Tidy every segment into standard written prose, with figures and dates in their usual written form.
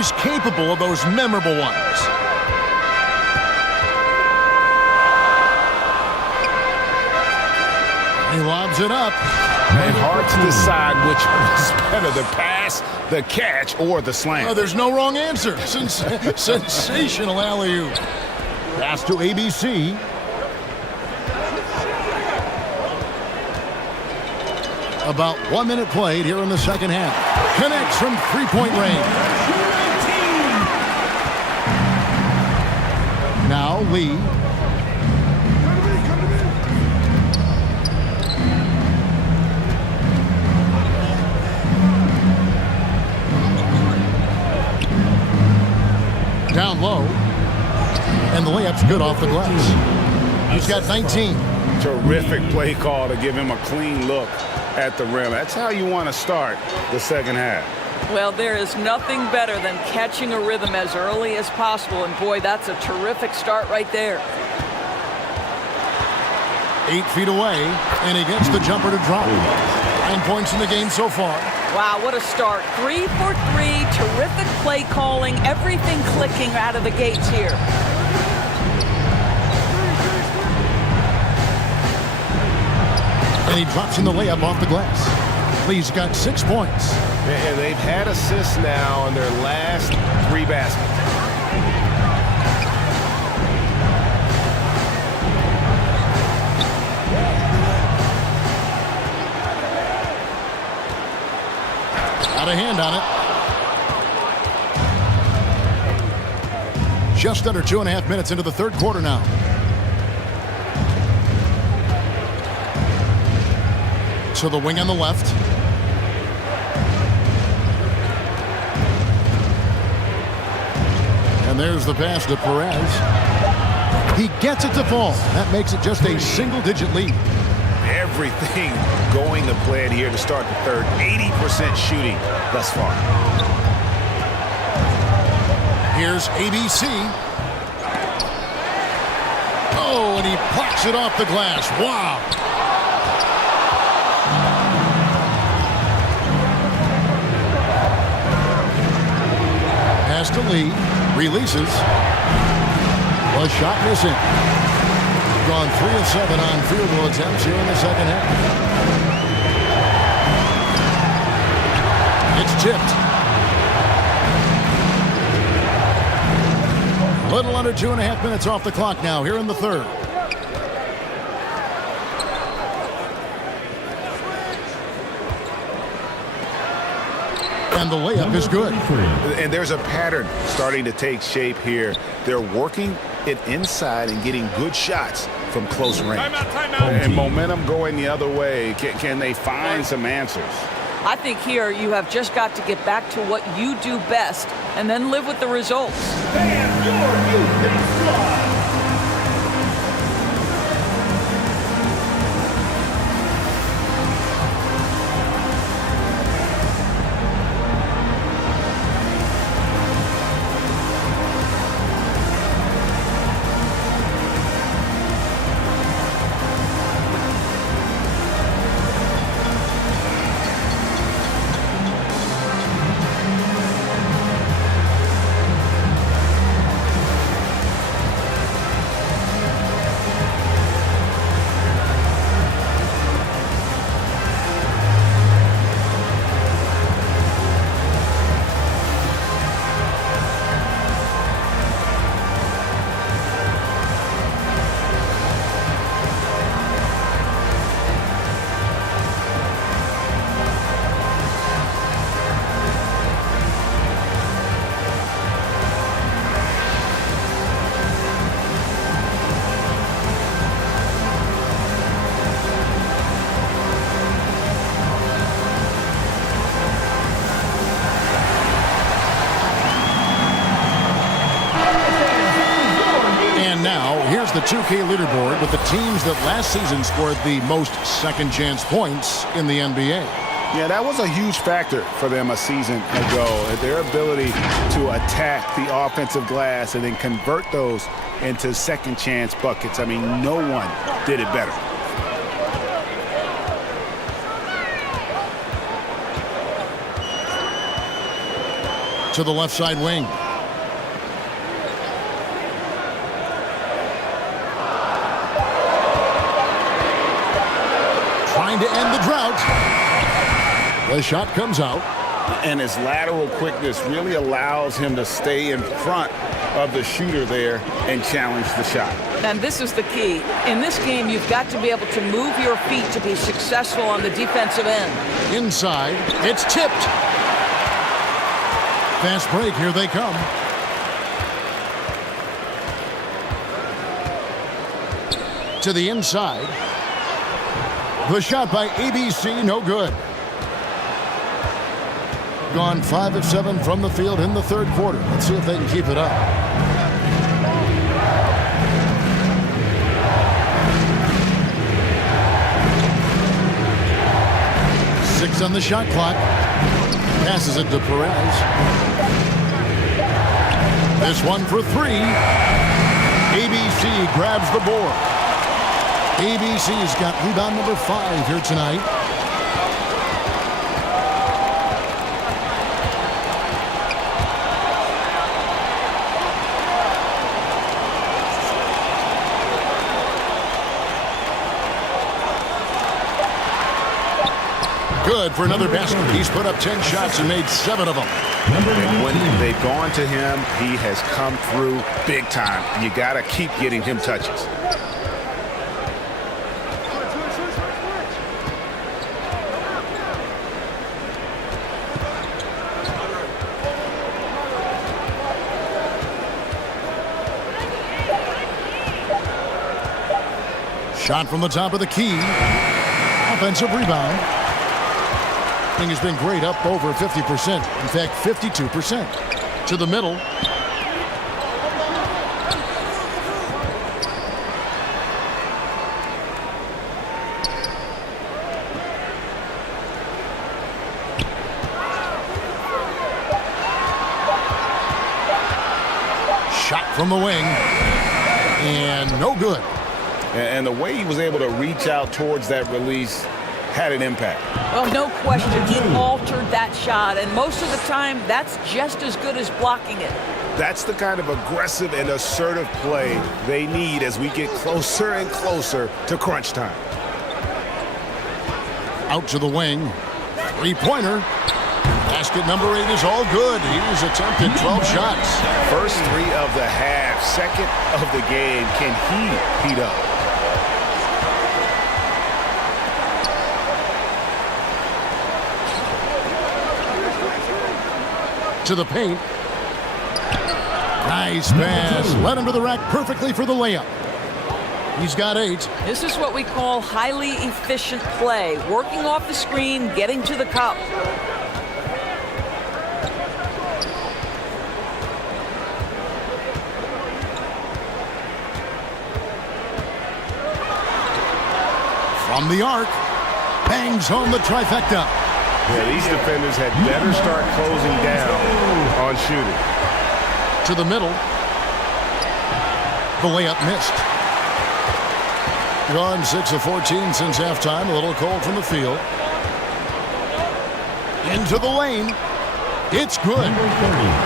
he's capable of those memorable ones. He lobs it up. And hard to decide which was better, the pass, the catch, or the slam. There's no wrong answer. Sensational alley-oop. Pass to ABC. About 1 minute played here in the second half. Connects from three-point range. Now Lee. Down low. And the layup's good off the glass. He's got 19. Terrific play call to give him a clean look at the rim. That's how you want to start the second half. Well, there is nothing better than catching a rhythm as early as possible. And boy, that's a terrific start right there. 8 feet away, and he gets the jumper to drop. 9 points in the game so far. Wow, what a start. 3 for 3, terrific play calling, everything clicking out of the gates here. And he drops in the layup off the glass. Lee's got 6 points. And they've had assists now on their last 3 baskets. Got a hand on it. Just under 2.5 minutes into the third quarter now. To the wing on the left. And there's the pass to Perez. He gets it to fall. That makes it just a single-digit lead. Everything going to plan here to start the third. 80% shooting thus far. Here's ABC. Oh, and he plucks it off the glass. Wow. Pass to Lee. Releases. Was shot missing. Gone 3 of 7 on field goal attempts here in the second half. It's tipped. A little under 2.5 minutes off the clock now here in the third. And the layup is good. And there's a pattern starting to take shape here. They're working it inside and getting good shots from close range. Timeout. And momentum going the other way. Can they find some answers? I think here you have just got to get back to what you do best and then live with the results. The 2K leaderboard with the teams that last season scored the most second chance points in the NBA. Yeah, that was a huge factor for them a season ago. Their ability to attack the offensive glass and then convert those into second chance buckets. I mean, no one did it better. To the left side wing. Trying to end the drought. The shot comes out. And his lateral quickness really allows him to stay in front of the shooter there and challenge the shot. And this is the key. In this game, you've got to be able to move your feet to be successful on the defensive end. Inside, it's tipped. Fast break, here they come. To the inside. The shot by ABC, no good. Gone 5 of 7 from the field in the third quarter. Let's see if they can keep it up. Six on the shot clock. Passes it to Perez. This one for three. ABC grabs the board. ABC's got rebound number 5 here tonight. Good for another basket. He's put up 10 shots and made 7 of them. And when they've gone to him, he has come through big time. You got to keep getting him touches. Shot from the top of the key. Offensive rebound. Thing has been great, up over 50%. In fact, 52%. To the middle. Shot from the wing. And no good. And the way he was able to reach out towards that release had an impact. Well, no question, he altered that shot, and most of the time, that's just as good as blocking it. That's the kind of aggressive and assertive play they need as we get closer and closer to crunch time. Out to the wing. Three-pointer. Basket number 8 is all good. He's attempted 12 shots. First 3 of the half, second of the game. Can he heat up? To the paint. Nice pass. Led him to the rack perfectly for the layup. He's got 8. This is what we call highly efficient play. Working off the screen, getting to the cup. From the arc. Bangs home the trifecta. Yeah, these defenders had better start closing down on shooting. To the middle. The layup missed. Gone 6 of 14 since halftime. A little cold from the field. Into the lane. It's good.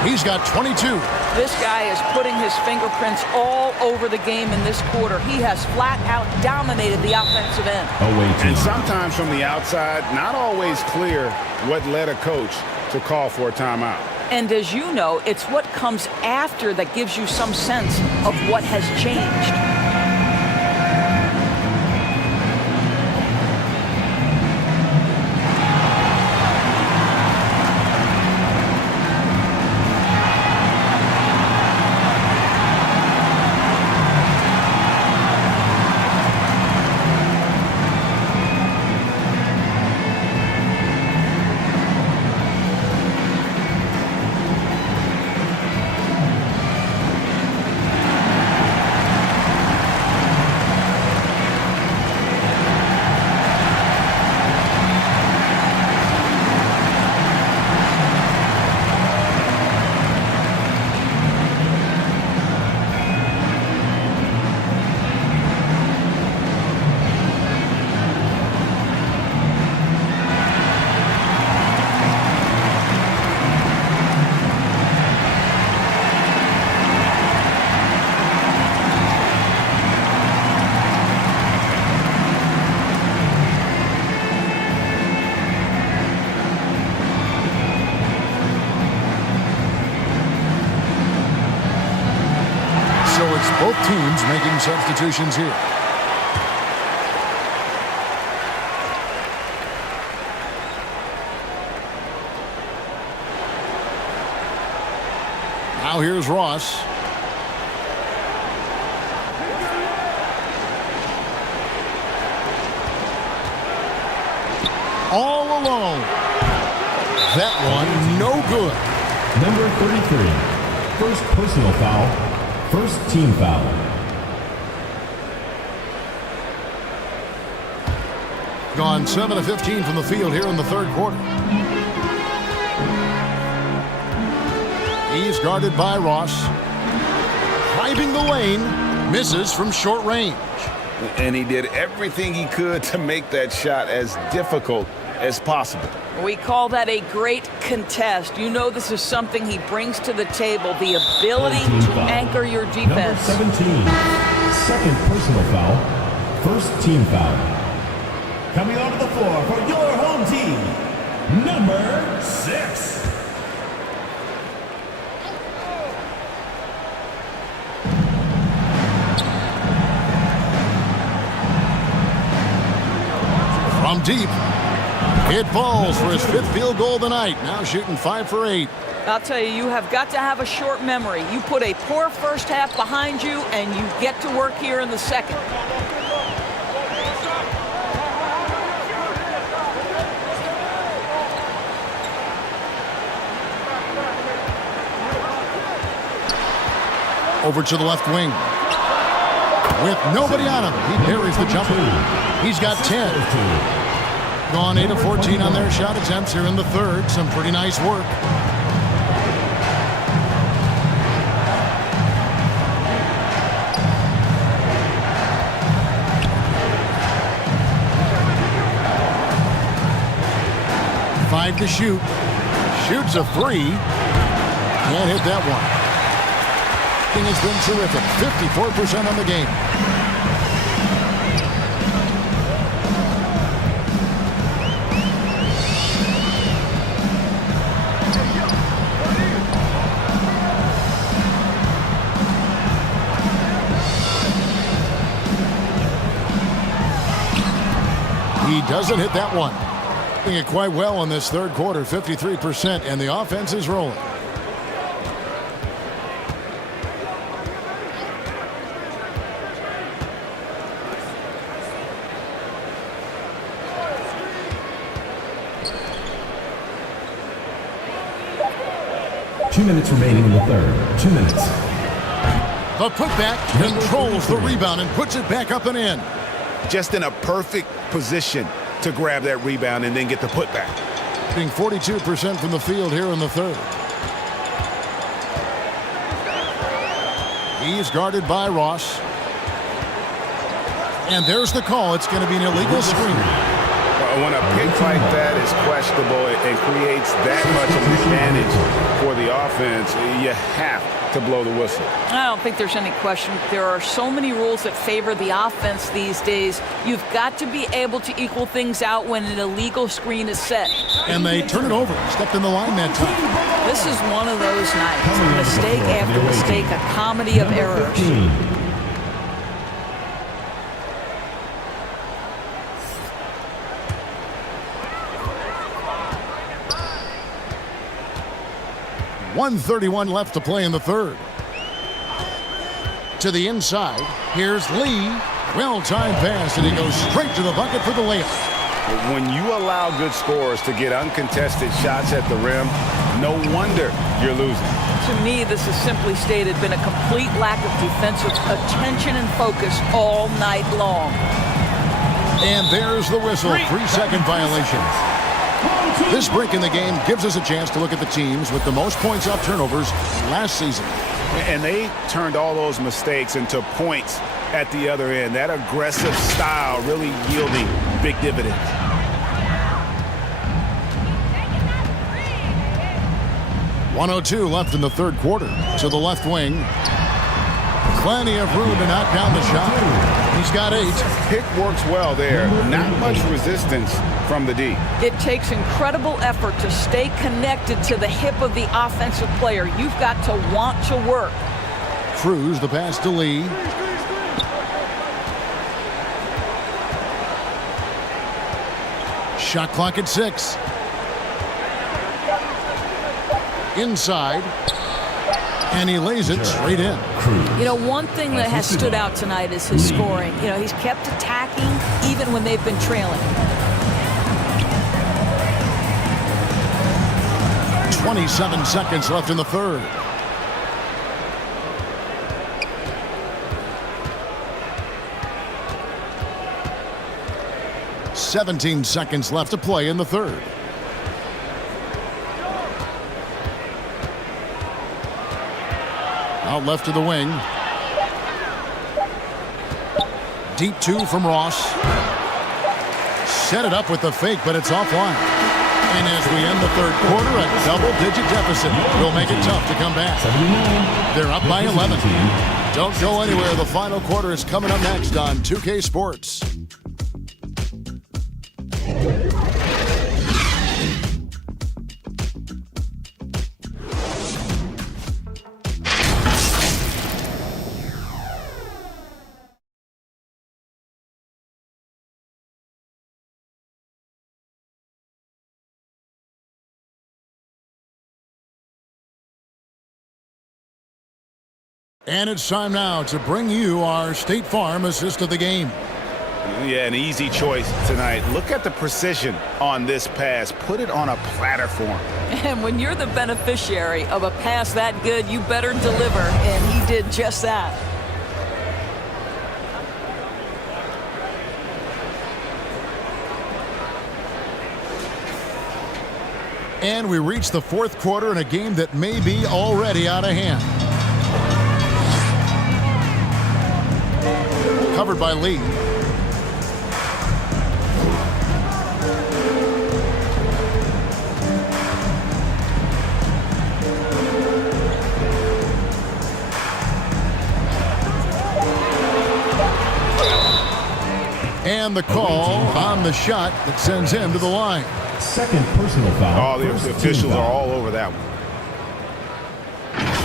He's got 22. This guy is putting his fingerprints all over the game in this quarter. He has flat out dominated the offensive end. And sometimes from the outside, not always clear what led a coach to call for a timeout. And as you know, it's what comes after that gives you some sense of what has changed. as both teams making substitutions here. Now here's Ross. All alone. That one, no good. Number 33, first personal foul, first team foul. Gone 7 of 15 from the field here in the third quarter. He's guarded by Ross. Driving the lane, misses from short range. And he did everything he could to make that shot as difficult as possible. We call that a great contest. You know this is something he brings to the table, the ability to anchor your defense. Number 17, second personal foul, first team foul. Coming onto the floor for your home team, number 6. From deep, it falls for his 5th field goal of the night. Now shooting 5 for 8. I'll tell you, you have got to have a short memory. You put a poor first half behind you, and you get to work here in the second. Over to the left wing. With nobody on him, he parries the jumper. He's got 10. Gone 8 of 14 on their shot attempts here in the third. Some pretty nice work. Five to shoot. Shoots a 3. Can't hit that one. Has been terrific. 54% on the game. He doesn't hit that one. Doing it quite well in this third quarter, 53%, and the offense is rolling. Two minutes remaining in the third. 2 minutes. The putback controls the rebound and puts it back up and in. Just in a perfect position to grab that rebound and then get the putback. Being 42% from the field here in the third. He's guarded by Ross. And there's the call. It's going to be an illegal screen. When a pick like that is questionable and creates that much of an advantage for the offense, you have to blow the whistle. I don't think there's any question. There are so many rules that favor the offense these days. You've got to be able to equal things out when an illegal screen is set. And they turn it over. Stepped in the line that time. This is one of those nights. Mistake after mistake, a comedy of errors. 1:31 left to play in the third. To the inside, here's Lee. Well-timed pass, and he goes straight to the bucket for the layup. When you allow good scorers to get uncontested shots at the rim, no wonder you're losing. To me, this is simply stated been a complete lack of defensive attention and focus all night long. And there's the whistle. 3-second violation. This break in the game gives us a chance to look at the teams with the most points off turnovers last season. And they turned all those mistakes into points at the other end. That aggressive style really yielding big dividends. .102 left in the third quarter. To the left wing. Plenty of room to knock down the shot. He's got 8. Pick works well there. Not much resistance from the D. It takes incredible effort to stay connected to the hip of the offensive player. You've got to want to work. Cruz, the pass to Lee. Shot clock at 6. Inside. And he lays it straight in. You know, one thing that has stood out tonight is his scoring. You know, he's kept attacking even when they've been trailing. 27 seconds left in the third. "17 seconds left to play in the third. Out left to the wing. Deep 2 from Ross. Set it up with the fake, but it's offline. And as we end the third quarter, a double-digit deficit will make it tough to come back. They're up by 11. Don't go anywhere. The final quarter is coming up next on 2K Sports. And it's time now to bring you our State Farm assist of the game. Yeah, an easy choice tonight. Look at the precision on this pass. Put it on a platter for him. And when you're the beneficiary of a pass that good, you better deliver. And he did just that. And we reach the fourth quarter in a game that may be already out of hand. Covered by Lee. And the call on the shot that sends him to the line. Second personal foul. Oh, the officials are all over that one.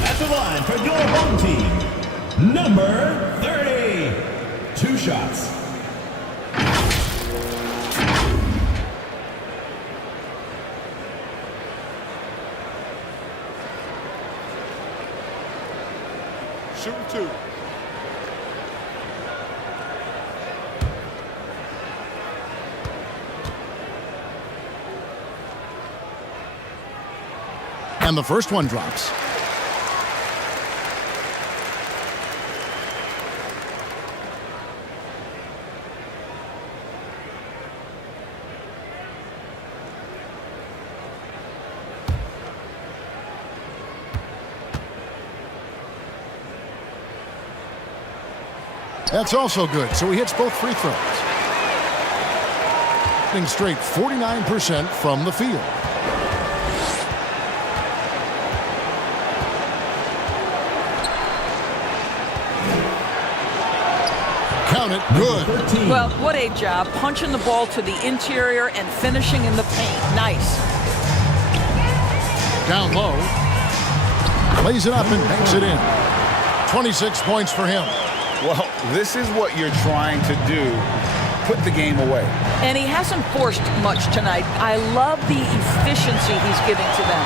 At the line for your home team, number 30. 2 shots. Shooting 2. And the first one drops. That's also good, so he hits both free throws. Hitting straight 49% from the field. Count it, good. Well, what a job. Punching the ball to the interior and finishing in the paint. Nice. Down low. Lays it up and banks it in. 26 points for him. Well, this is what you're trying to do. Put the game away. And he hasn't forced much tonight. I love the efficiency he's giving to them.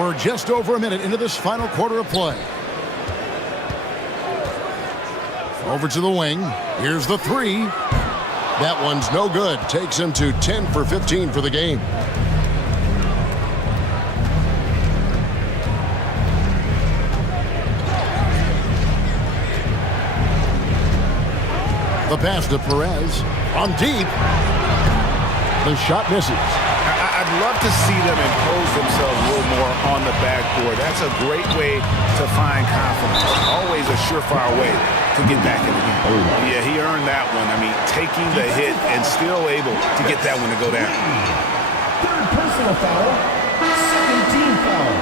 We're just over a minute into this final quarter of play. Over to the wing. Here's the 3. That one's no good. Takes him to 10 for 15 for the game. The pass to Perez. On deep. The shot misses. I'd love to see them impose themselves a little more on the backboard. That's a great way to find confidence. Always a surefire way to get back in the game. Yeah, he earned that one. I mean, taking the hit and still able to get that one to go down. Third personal foul. Second team foul.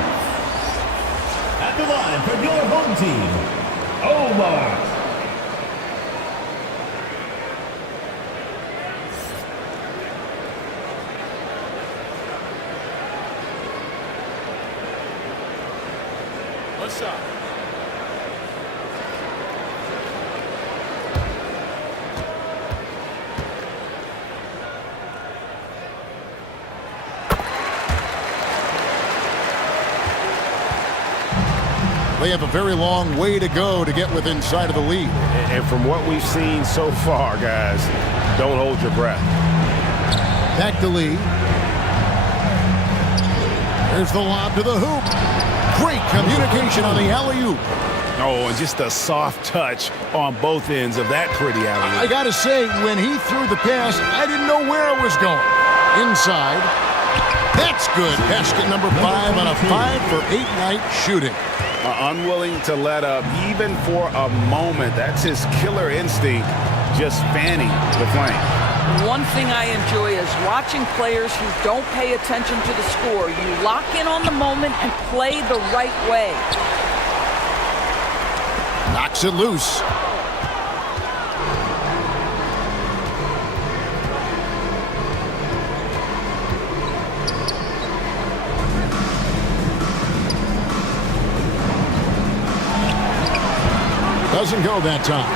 At the line for your home team, Omar. What's up? They have a very long way to go to get within sight of the lead. And from what we've seen so far, guys, don't hold your breath. Back to Lee. There's the lob to the hoop. Great communication on the alley-oop. Oh, and just a soft touch on both ends of that pretty alley-oop. I got to say, when he threw the pass, I didn't know where it was going. Inside. That's good. Basket number 5 on a 5-for-8 night shooting. Unwilling to let up even for a moment. That's his killer instinct, just fanning the flame. One thing I enjoy is watching players who don't pay attention to the score. You lock in on the moment and play the right way. Knocks it loose. Doesn't go that time.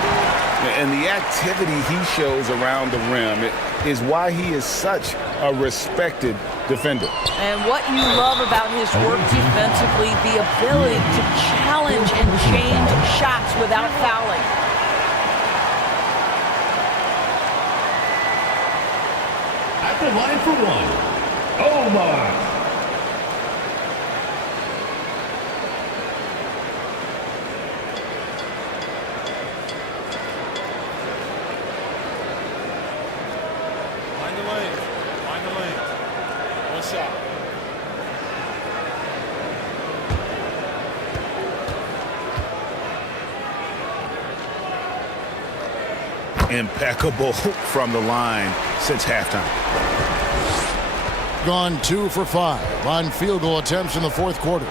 And the activity he shows around the rim is why he is such a respected defender. And what you love about his work defensively, the ability to challenge and change shots without fouling. At the line for one, Omar. Impeccable from the line since halftime. Gone 2 for 5 on field goal attempts in the fourth quarter.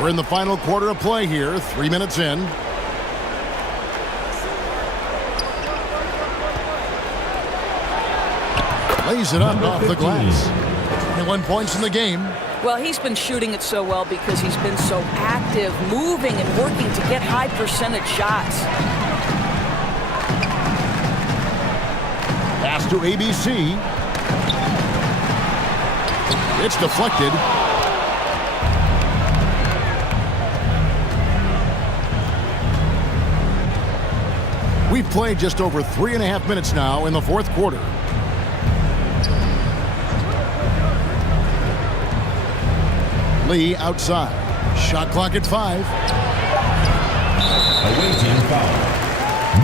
We're in the final quarter of play here, 3 minutes in. Lays it up off the glass. 21 points in the game. Well, he's been shooting it so well because he's been so active, moving and working to get high percentage shots. Pass to ABC. It's deflected. We've played just over 3.5 minutes now in the fourth quarter. Lee outside. Shot clock at 5. Away team foul.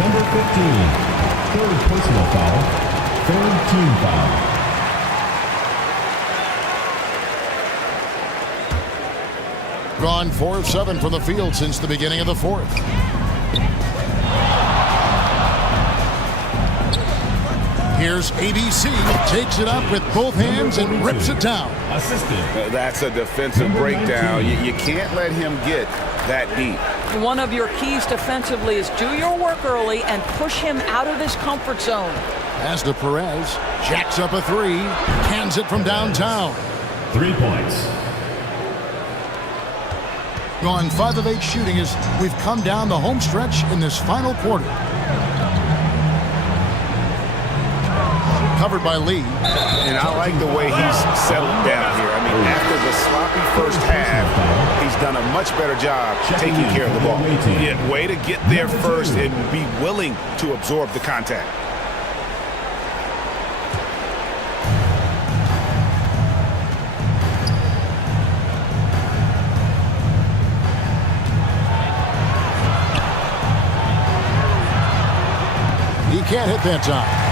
Number 15. Third personal foul. Third team foul. Gone 4 of 7 from the field since the beginning of the fourth. Here's ABC. Takes it up with both hands and rips it down. Assisted. That's a defensive breakdown. You can't let him get that deep. One of your keys defensively is do your work early and push him out of his comfort zone. Pass to Perez. Jacks up a 3. Cans it from downtown. 3 points. Gone 5 of 8 shooting as we've come down the home stretch in this final quarter. Covered by Lee. And I like the way he's settled down here. I mean, after the sloppy first half, he's done a much better job taking care of the ball. Yeah, way to get there first and be willing to absorb the contact. He can't hit that time.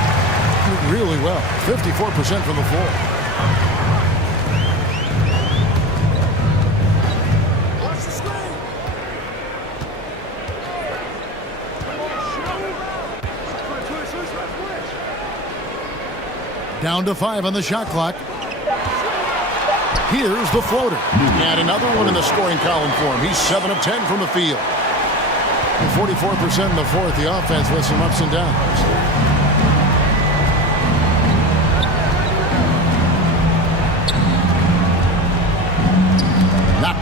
Really well. 54% from the floor. Watch the screen. Down to 5 on the shot clock. Here's the floater. And another one in the scoring column for him. He's 7 of 10 from the field. 44% in the fourth. The offense with some ups and downs.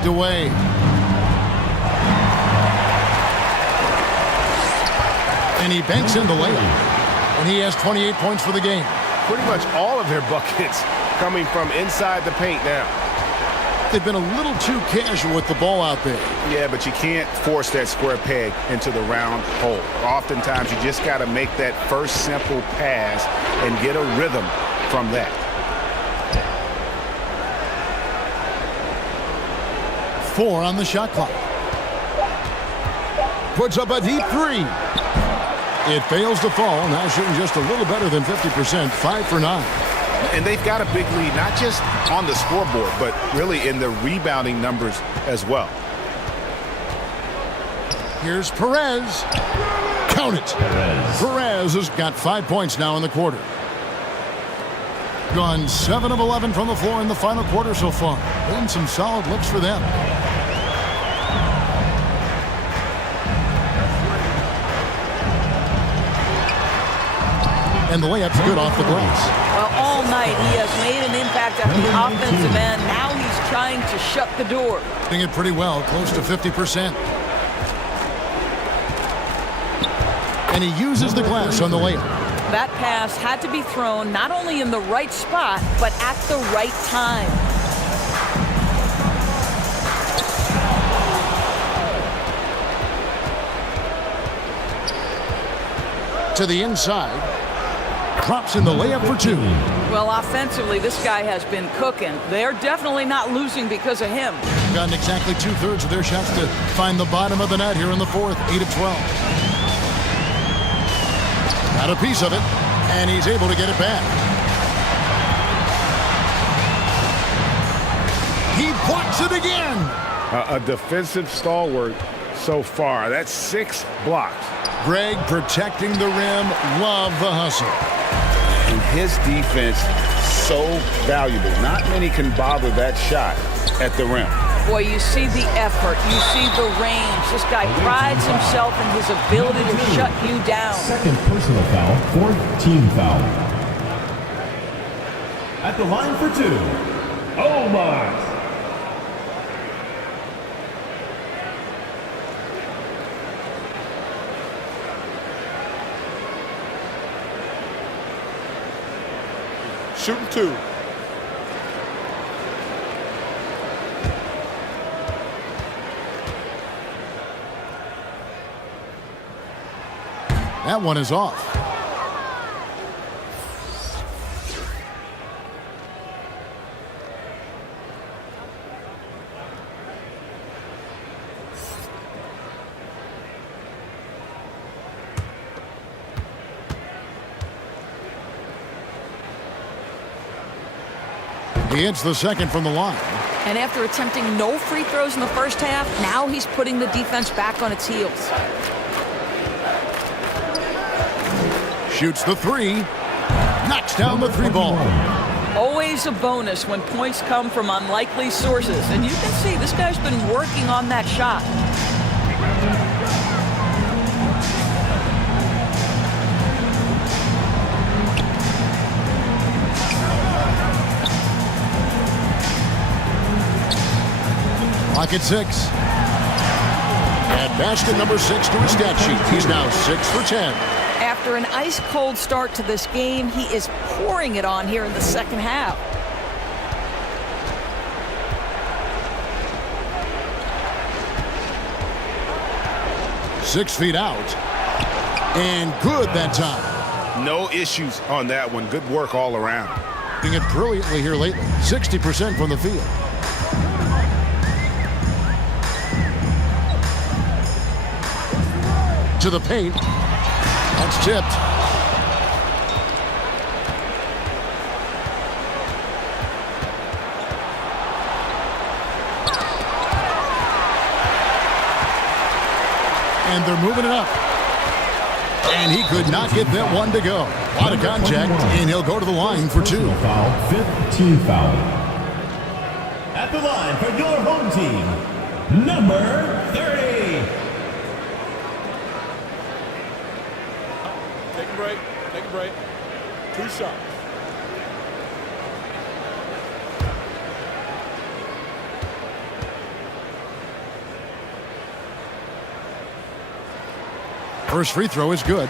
knocked away. And he banks in the layup. And he has 28 points for the game. Pretty much all of their buckets coming from inside the paint now. They've been a little too casual with the ball out there. Yeah, but you can't force that square peg into the round hole. Oftentimes, you just got to make that first simple pass and get a rhythm from that. Four on the shot clock. Puts up a deep three. It fails to fall. Now shooting just a little better than 50%, 5 for 9. And they've got a big lead, not just on the scoreboard, but really in the rebounding numbers as well. Here's Perez. Count it. Perez has got 5 points now in the quarter. Gone 7 of 11 from the floor in the final quarter so far. Been some solid looks for them. And the layup's good off the glass. Well, all night he has made an impact at the offensive end. Now he's trying to shut the door. Doing it pretty well, close to 50%. And he uses the glass on the layup. That pass had to be thrown not only in the right spot, but at the right time. To the inside. Drops in the layup for 2. Well, offensively, this guy has been cooking. They're definitely not losing because of him. Gotten exactly 2/3 of their shots to find the bottom of the net here in the fourth. 8 of 12. Got a piece of it, and he's able to get it back. He blocks it again. A defensive stalwart so far. That's 6 blocks. Greg protecting the rim. Love the hustle. And his defense so valuable. Not many can bother that shot at the rim. Boy, you see the effort. You see the range. This guy prides himself in his ability to shut you down. Second personal foul, fourth team foul. At the line for 2, Omar. Shooting 2. That one is off. He hits the second from the line. And after attempting no free throws in the first half, now he's putting the defense back on its heels. Shoots the 3. Knocks down the 3 ball. Always a bonus when points come from unlikely sources. And you can see this guy's been working on that shot. Clock at 6. And basket number 6 to his stat sheet. He's now 6 for 10. After an ice-cold start to this game, he is pouring it on here in the second half. Six feet out. And good that time. No issues on that one. Good work all around. Doing it brilliantly here lately. 60% from the field. To the paint. That's tipped. And they're moving it up. And he could not get that one to go. A lot of contact, and he'll go to the line for 2. Foul, fifth team foul. At the line for your home team, number 30. Take a break. 2 shots. First free throw is good.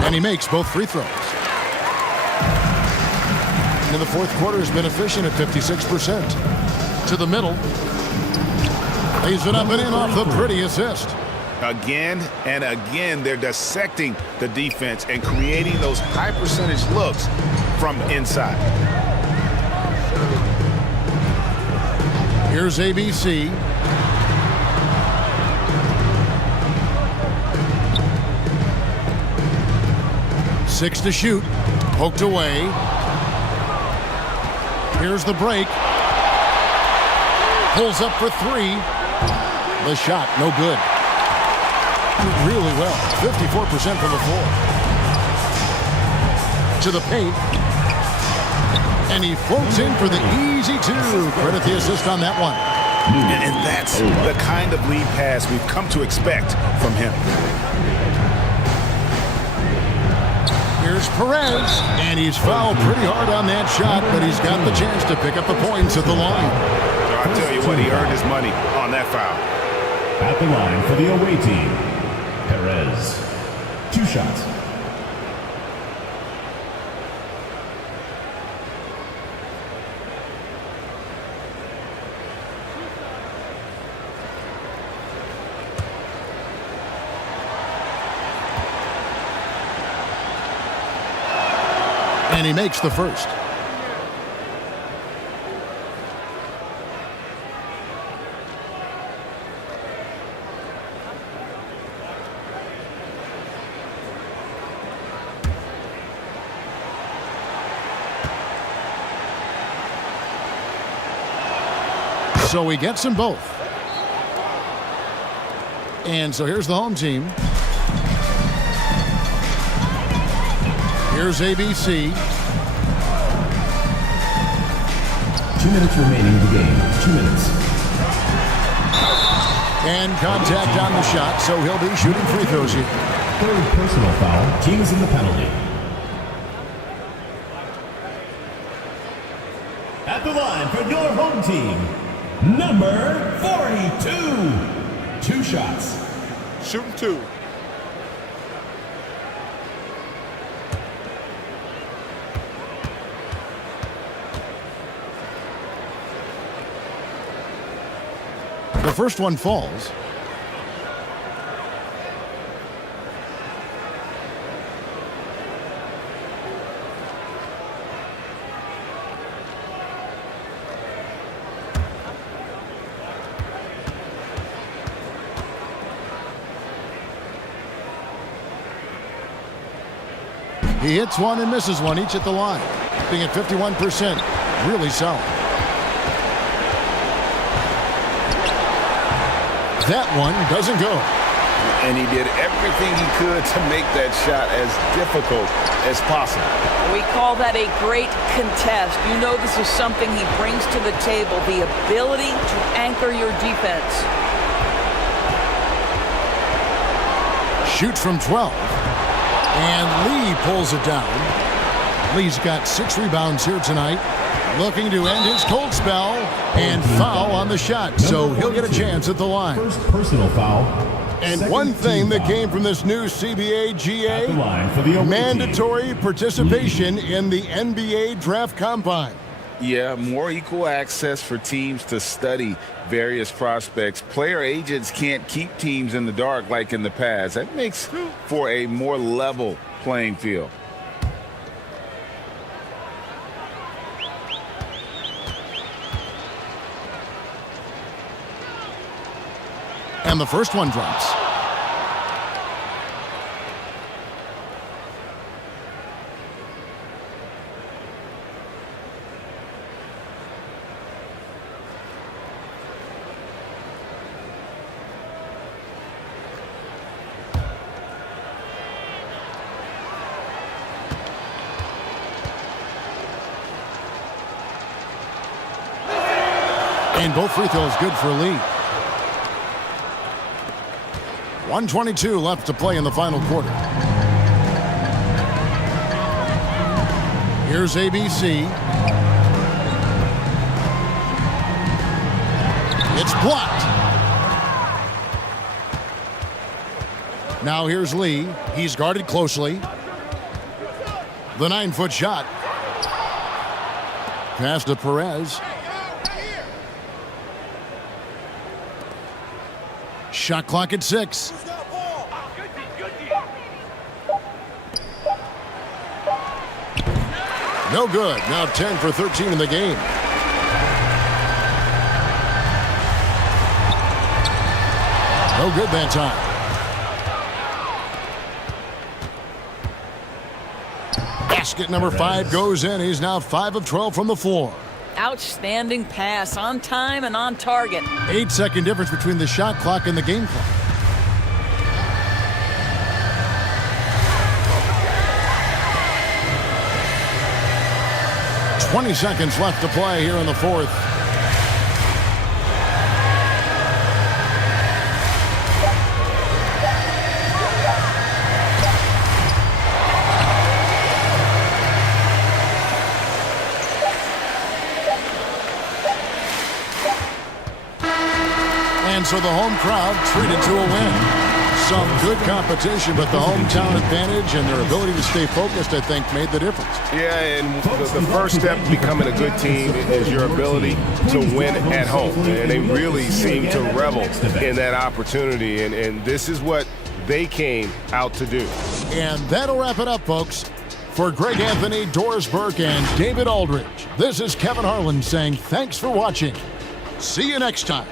And he makes both free throws. In the fourth quarter has been efficient at 56%. To the middle. Lays it up and in off the pretty assist. Again and again, they're dissecting the defense and creating those high percentage looks from inside. Here's ABC. Six to shoot. Poked away. Here's the break. Pulls up for three. The shot, no good. Really well. 54% from the floor. To the paint. And he floats in for the easy two. Credit the assist on that one. And that's the kind of lead pass we've come to expect from him. Here's Perez, and he's fouled pretty hard on that shot, but he's got the chance to pick up the points at the line. I'll tell you what, he earned his money on that foul. At the line for the away team, Perez. 2 shots. And he makes the first. So he gets them both. And so here's the home team. Here's ABC. 2 minutes remaining in the game. 2 minutes. And contact on the shot, so he'll be shooting free throws here. Third personal foul. Team is in the penalty. At the line for your home team, number 42. 2 shots. Shooting 2. The first one falls. He hits one and misses one, each at the line. Being at 51%, really solid. That one doesn't go. And he did everything he could to make that shot as difficult as possible. We call that a great contest. You know this is something he brings to the table, the ability to anchor your defense. Shoots from 12. And Lee pulls it down. Lee's got 6 rebounds here tonight. Looking to end his cold spell and foul on the shot. So he'll get a chance at the line. First personal foul. And one thing that came from this new CBA GA, line for the mandatory participation in the NBA Draft Combine. Yeah, more equal access for teams to study various prospects. Player agents can't keep teams in the dark like in the past. That makes for a more level playing field. And the first one drops. And both free throws good for Lee. 1:22 left to play in the final quarter. Here's ABC. It's blocked. Now here's Lee. He's guarded closely. The 9-foot shot. Pass to Perez. Shot clock at 6. No good. Now 10 for 13 in the game. No good that time. Basket number 5 goes in. He's now 5 of 12 from the floor. Outstanding pass, on time and on target. 8-second difference between the shot clock and the game clock. "20 seconds left to play here in the fourth. And so the home crowd treated to a win. Some good competition, but the hometown advantage and their ability to stay focused, I think, made the difference. Yeah, and the first step to becoming a good team is your ability to win at home. And they really seem to revel in that opportunity. And this is what they came out to do. And that'll wrap it up, folks. For Greg Anthony, Doris Burke, and David Aldridge, this is Kevin Harlan saying thanks for watching. See you next time.